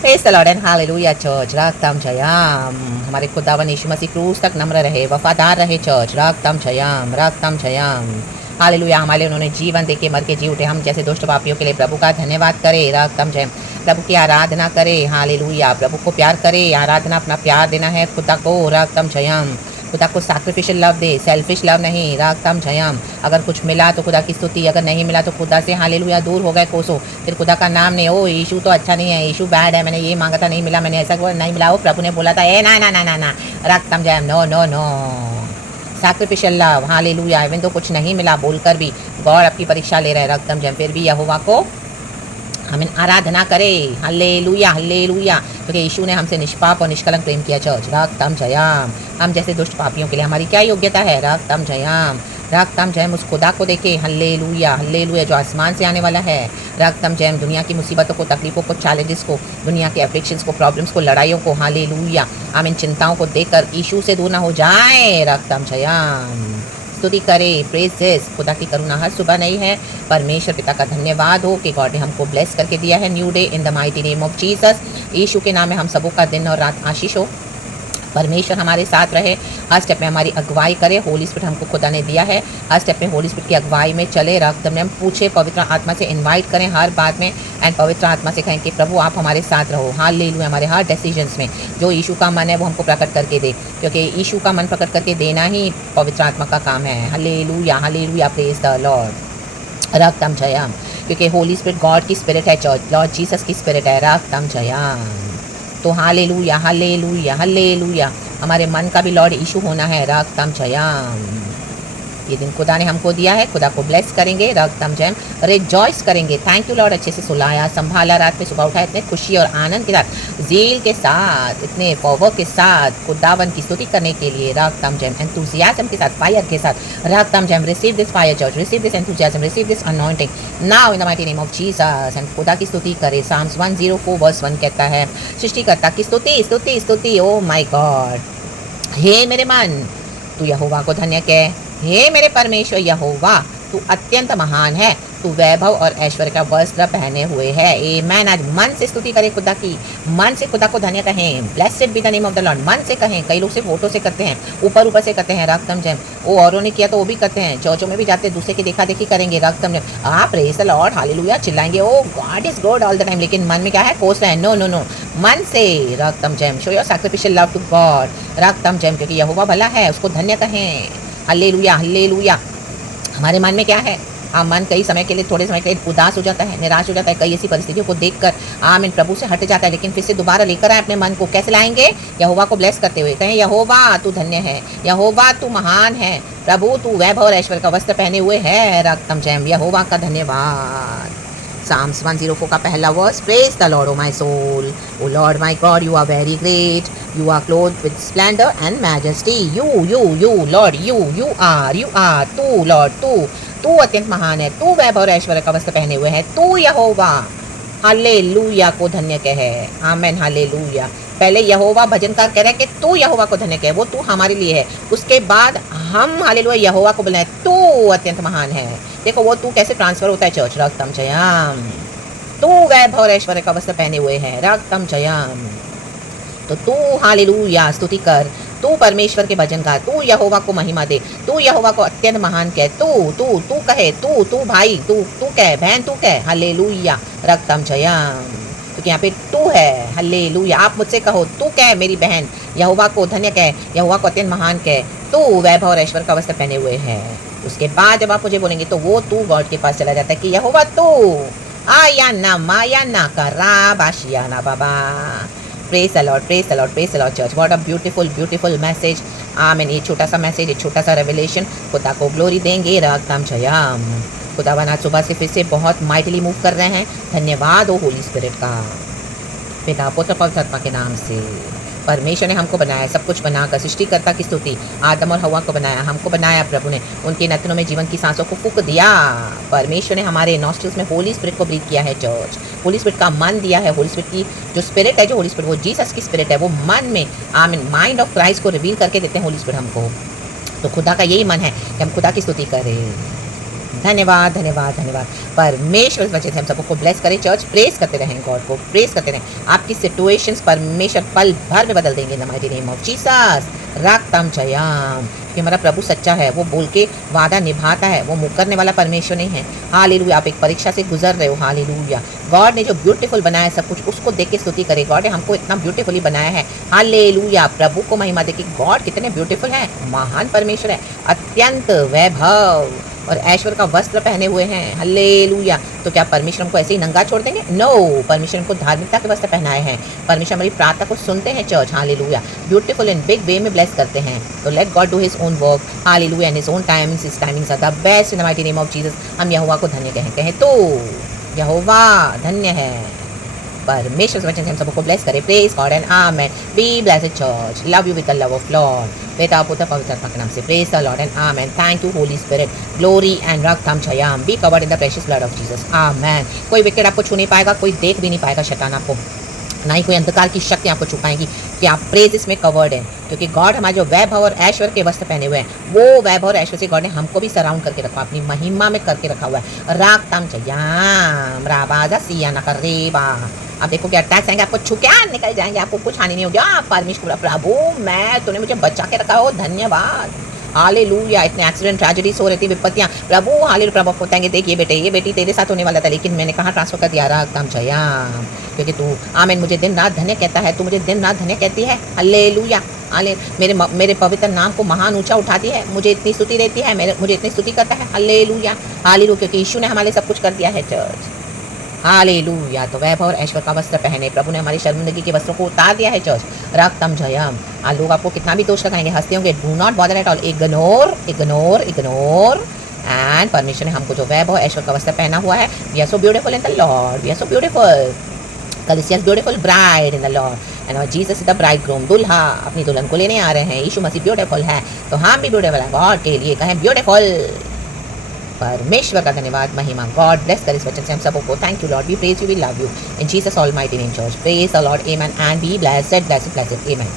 Praise the Lord and hallelujah church. रागतम जयम। हमारे खुदावन यीशु मसीह क्रूस तक नम्र रहे, वफादार रहे चर्च। रागतम जयम, रागतम जयम। हालेलुया। हमारे उन्होंने जीवन देके मर के जी उठे। हम जैसे दुष्ट पापियों के लिए प्रभु का धन्यवाद करें। रागतम जयम। प्रभु की आराधना करें। हालेलुया। प्रभु को प्यार करें। आराधना अपना प्यार देना है खुदा को। रागतम जयम। खुदा को sacrificial love they, selfish love नहीं। रागतम जयम। अगर कुछ मिला तो खुदा की स्तुति, अगर नहीं मिला तो खुदा से हालेलुया दूर हो गए कोसों, फिर खुदा का नाम नहीं। ओ यीशु तो अच्छा नहीं है, यीशु बैड है, मैंने ये मांगा था नहीं मिला, मैंने ऐसा नहीं मिला, वो प्रभु ने बोला था ए ना ना ना ना ना। रागतम जयम। No no no. Sacrificial love. Hallelujah. Even तो कुछ नहीं मिला बोलकर भी गॉड आपकी परीक्षा ले रहे हैं। रागतम जयम। फिर भी यहोवा को हमें आराधना करें। Hallelujah hallelujah. क्योंकि यीशु ने हमसे निष्पाप और निष्कलंक प्रेम किया चर्च। रागतम जयम। हम जैसे दुष्ट पापियों के लिए हमारी क्या योग्यता है। रागतम जयम। रागतम जयम। उस खुदा को देखे। हल्लेलुया हल्लेलुया जो आसमान से आने वाला है। रागतम जयम। दुनिया की मुसीबतों को, तकलीफों को, चैलेंजेस को, दुनिया के एफिक्शंस को, प्रॉब्लम्स को, लड़ाइयों को, हालेलुया हम इन चिंताओं को देखकर यीशु से दूर ना हो जाए। रागतम जयम। स्तुति करें। Praise this. खुदा की करुणा हर सुबह नहीं है। परमेश्वर पिता का धन्यवाद हो कि गॉड ने हमको ब्लेस करके दिया है new day in the mighty name of Jesus. Yeshu के नाम में हम सबों का दिन और रात आशीष हो। परमेश्वर हमारे साथ रहे, हर स्टेप में हमारी अगुवाई करे। होली स्पिरिट हमको खुदा ने दिया है, हर स्टेप में होली स्पिरिट की अगुवाई में चले। रागतम में हम पूछे, पवित्र आत्मा से इनवाइट करें हर बात में, एंड पवित्र आत्मा से कहें कि प्रभु आप हमारे साथ रहो। हालेलुया। हमारे हर डिसीजंस में जो यीशु का मन है वो हमको प्रकट करके दे, क्योंकि यीशु का मन प्रकट करके देना ही पवित्र आत्मा का काम है। Hallelujah hallelujah. Praise the Lord. रागतम जयम। क्योंकि होली स्पिरिट गॉड की स्पिरिट है चर्च, लॉर्ड जीसस की स्पिरिट है। रागतम जयम। तो हालेलुया हालेलुया हालेलुया। हमारे मन का भी लॉर्ड यीशु होना है। रागतम जयम। ये दिन खुदा ने हमको दिया है, खुदा को ब्लेस करेंगे। रागतम जयम। रिजॉइस करेंगे। थैंक यू लॉर्ड, अच्छे से सुलाया, संभाला, रात में सुबह उठाया, इतने खुशी और आनंद के साथ, ज़ील के साथ, इतने पावर के साथ खुदावन की स्तुति करने के लिए। रागतम जयम। एंथुसियाज्म के साथ, फायर के साथ। रागतम जयम। Receive this fire church, receive this enthusiasm, receive this anointing now in the mighty name of Jesus. And खुदा की स्तुति करें। साम्स 104 वर्स 1 कहता है, सृष्टिकर्ता की स्तुति स्तुति स्तुति। Oh my God. हे मेरे मन, तू यहोवा को धन्य कह। हे मेरे परमेश्वर यहोवा, तू अत्यंत महान है, तू वैभव और ऐश्वर्य का वस्त्र पहने हुए है। आमेन। आज मन से स्तुति करें खुदा की, मन से खुदा को धन्य कहें। Blessed be the name of the Lord. मन से कहें। कई लोग सिर्फ होठों से करते हैं, ऊपर ऊपर से करते हैं। रागतम जयम। वो औरों ने किया तो वो भी करते हैं, चर्चों में भी जाते हैं, दूसरे की देखा देखी करेंगे। रागतम जयम। आप प्रेज द लॉर्ड हालेलुया चिल्लाएंगे, O God is good all the time, लेकिन मन में क्या है, कोस रहे हैं। No no no. मन से रागतम जयम। Show your sacrificial love to God. रागतम जयम। क्योंकि यहोवा भला है, उसको धन्य कहें। Hallelujah hallelujah. हमारे मन में क्या है, मन कई समय के लिए, थोड़े समय के लिए उदास हो जाता है, निराश हो जाता है, कई ऐसी परिस्थितियों को देखकर आमीन प्रभु से हट जाता है, लेकिन फिर से दोबारा लेकर आए अपने मन को। कैसे लाएंगे? यहोवा को ब्लेस करते हुए कहें, यहोवा तू धन्य है, यहोवा तू महान है, प्रभु तू वैभव और ऐश्वर्य का वस्त्र पहने हुए है। रागतम जयम। यहोवा का धन्यवाद। Psalms 104 का पहला verse, praise the Lord O my soul, O Lord my God you are very great, you are clothed with splendour and majesty. You Lord, you are, तू लॉर्ड, तू अत्यंत महान है, तू वैभव और ऐश्वर्य का वस्त्र पहने हुए है, तू यहोवा हालेलुया को धन्य कहे। Amen hallelujah. पहले यहोवा भजनकार कह रहे हैं कि तू यहोवा को धन्य कहे, वो तू हमारे लिए है। उसके बाद हम हालेलुया यहोवा को बुलाएं, तू अत्यंत महान है। देखो वो तू कैसे ट्रांसफर होता है चर्च। रागतम जयम। तू वैभव और ऐश्वर्य का वस्त्र पहने हुए है। रागतम जयम। तो तू हालेलुया स्तुति कर, तू परमेश्वर के भजन गा, तू यहोवा को महिमा दे, तू यहोवा को अत्यंत महान कह, तू कहे, तू भाई, तू कह, बहन तू कह। हालेलुया। रागतम जयम। क्योंकि यहाँ पे तू है। हालेलुया। आप मुझसे कहो, तू कह मेरी बहन, यहोवा को धन्य कह, यहोवा को अत्यंत महान कह, तू वैभव और ऐश्वर्य का वस्त्र पहने हुए है। उसके बाद जब आप मुझे बोलेंगे तो वो तू गॉड के पास चला जाता है कि यहोवा तू आया ना माया ना करा बाशिया ना बाबा। Praise the Lord, praise the Lord, praise the Lord church. What a beautiful beautiful message. Amen. ये छोटा सा मैसेज, एक छोटा सा रेवलेशन, खुदा को ग्लोरी देंगे। रागतम जयम। खुदावन आज सुबह से फिर से बहुत माइटली मूव कर रहे हैं। धन्यवाद हो होली स्पिरिट का। पिता पुत्र पवित्र आत्मा के नाम से। परमेश्वर ने हमको बनाया, सब कुछ बनाकर, सृष्टिकर्ता की स्तुति। आदम और हवा को बनाया, हमको बनाया प्रभु ने, उनके नथनों में जीवन की सांसों को फूंक दिया। परमेश्वर ने हमारे नॉस्ट्रल्स में होली स्पिरिट को ब्रीथ किया है चर्च। होली स्पिरिट का मन दिया है। होली स्पिरिट की जो स्पिरिट है, जो होली स्पिरिट वो जीसस की स्पिरिट है, वो मन में आमीन माइंड ऑफ क्राइस्ट को रिवील करके देते हैं होली स्पिरिट हमको। तो खुदा का यही मन है कि हम खुदा की स्तुति करें। धन्यवाद धन्यवाद धन्यवाद। परमेश्वर इस वजह से हम सबको ब्लेस करें चर्च, प्रेस करते रहें गॉड को, प्रेस करते रहें। आपकी सिचुएशंस परमेश्वर पल भर में बदल देंगे in the mighty name of Jesus. राक्तम जयाम कि हमारा प्रभु सच्चा है, वो बोल के वादा निभाता है, वो मुकरने वाला परमेश्वर नहीं है। हालेलुया। आप एक परीक्षा से गुजर रहे हो, हालेलुया। गॉड ने जो ब्यूटीफुल बनाया है सब कुछ, उसको देख के स्तुति करे। गॉड ने हमको इतना ब्यूटीफुली बनाया है, हालेलुया। प्रभु को महिमा दे कि गॉड कितने ब्यूटीफुल है, महान परमेश्वर है, अत्यंत वैभव और ऐश्वर्य का वस्त्र पहने हुए हैं, हालेलुया। तो क्या परमेश्वर हमको ऐसे ही नंगा छोड़ देंगे? नो, परमेश्वर हमको धार्मिकता के वस्त्र पहनाए हैं। परमेश्वर हमारी प्रार्थना को सुनते हैं church, hallelujah. Beautiful and big way में ब्लेस करते हैं। तो let God do his own work, hallelujah, and his own timings. His timings are the best in the mighty name of Jesus. हम यहोवा को धन्य कहें तो यहोवा धन्य है। परमेश्वर वचन से हम सबको ब्लेस करे। Praise God and amen. Be blessed church, love you with the love of Lord. पिता पुत्र पवित्र आत्मा के नाम से praise the Lord and amen. Thank you Holy Spirit, glory and रक्तम जयाम be covered in the precious blood of Jesus, amen. कोई विकेट आपको छू नहीं पाएगा, कोई देख भी नहीं पाएगा शैतान आपको, ना ही कोई अंधकार की शक्ति आपको छुपाएगी कि आप प्रेज इसमें कवर्ड हैं, क्योंकि गॉड हमारे जो वैभव और ऐश्वर्य के वस्त्र पहने हुए हैं, वो वैभव और ऐश्वर्य से गॉड ने हमको भी सराउंड करके रखा, अपनी महिमा में करके रखा हुआ है। राक्तम जयाम राबाजा सिया न करेबा। आप देखो क्या अटैक्स आएंगे, आपको छू क्या निकल जाएंगे, आपको कुछ हानि नहीं होगी। परमेश्वर प्रभु मैं तूने मुझे बचा के रखा हो, धन्यवाद, हालेलुया। इतने एक्सीडेंट ट्रेजेडीज हो रही थी, विपत्तियाँ, प्रभु हालेलुया। प्रभु आपको बताएंगे देख ये बेटी तेरे साथ होने वाला था, लेकिन मैंने कहाँ ट्रांसफर कर दिया, राक्तम जयाम, क्योंकि तू आमीन मुझे दिन रात धन्य कहता है, तू मुझे दिन रात धन्य कहती है, हालेलुया। मेरे पवित्र नाम को महान ऊंचा उठाती है, मुझे इतनी स्तुति देती है, मुझे इतनी स्तुति करता है, हालेलुया हालेलुया, क्योंकि यीशु ने हमारे सब कुछ कर दिया है चर्च, हालेलुया। तो वैभव और ऐश्वर्य का वस्त्र पहने, प्रभु ने हमारी शर्मिंदगी के वस्त्रों को उतार दिया है चर्च, राक्तम जयम। लोग आपको कितना भी दोष लगाएंगे, हंसते होंगे, do not bother at all, ignore ignore ignore. And परमेश्वर ने हमको जो वैभव ऐश्वर्य का वस्त्र पहना हुआ है, we are so beautiful in the Lord, we are so beautiful, कलिसियास beautiful bride in the Lord and Jesus is the bridegroom. दुल्हा अपनी दुल्हन को लेने आ रहे हैं, यीशु मसीह ब्यूटीफुल है, तो हम भी ब्यूटीफुल हैं, गॉड के लिए कहें ब्यूटीफुल। परमेश्वर का धन्यवाद, महिमा, गॉड ब्लेस कर इस वचन से हम सबको। Thank you Lord, we praise you, we love you in Jesus almighty name church, praise the Lord, amen and be blessed blessed blessed, amen.